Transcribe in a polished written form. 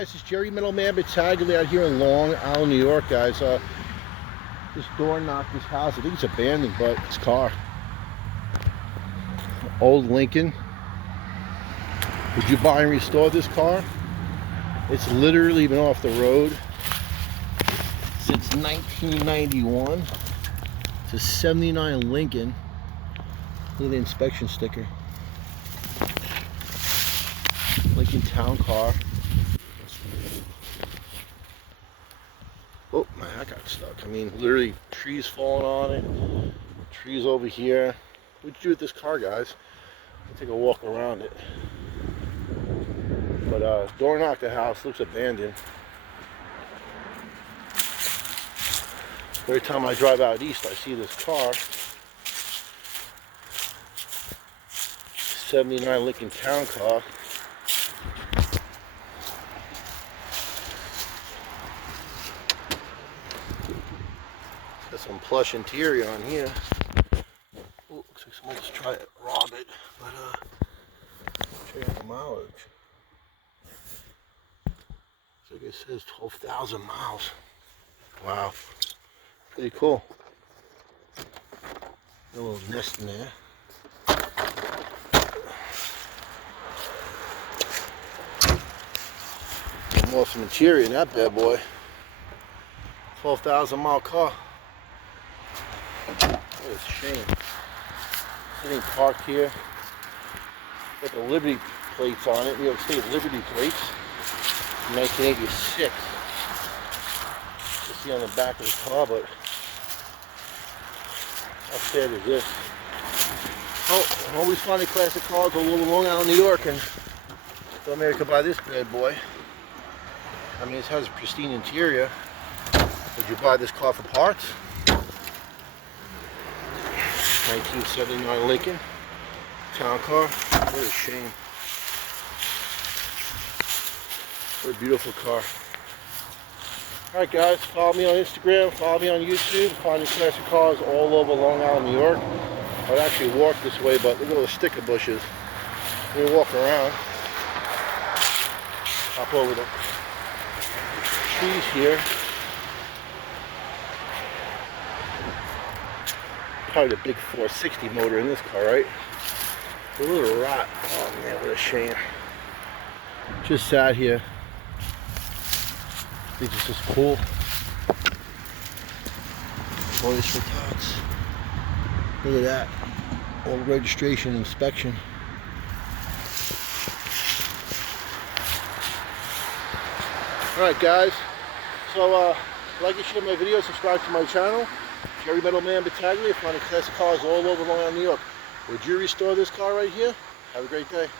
guys, it's Jerry Middleman Battaglia out here in Long Island, New York, guys. This door knocked this house. I think it's abandoned, but this car. Old Lincoln. Would you buy and restore this car? It's literally been off the road since 1991. It's a 79 Lincoln. Look at the inspection sticker. Lincoln Town Car. Oh, my hat got stuck. I mean, literally trees falling on it. Trees over here. What'd you do with this car, guys? I'll take a walk around it. But door knocked the house. Looks abandoned. Every time I drive out east, I see this car. 79 Lincoln Town Car. Got some plush interior on here. Ooh, looks like someone just tried to rob it, but check out the mileage. Looks like it says 12,000 miles. Wow, pretty cool. A little nest in there. More some interior in that bad boy. 12,000 mile car. What a shame. Sitting parked here. Got the Liberty plates on it. New York State Liberty plates. 1986. You see on the back of the car, but how sad is this? Oh, I'm always finding classic cars all over Long Island, New York, and thought maybe I could buy this bad boy. I mean, it has a pristine interior. Would you buy this car for parts? 1979 Lincoln Town Car. What a shame. What a beautiful car. Alright guys, follow me on Instagram, follow me on YouTube, finding classic cars all over Long Island, New York. I'd actually walk this way, but look at all the sticker bushes. Let me walk around. Hop over the trees here. Probably the big 460 motor in this car, right? A little rot. Oh man, what a shame. Just sat here. I think this is cool. Notice for tots. Look at that. Old registration inspection. Alright guys, so like and share my videos, subscribe to my channel. Jerry Middleman Battaglia, finding classic cars all over Long Island, New York. Would you restore this car right here? Have a great day.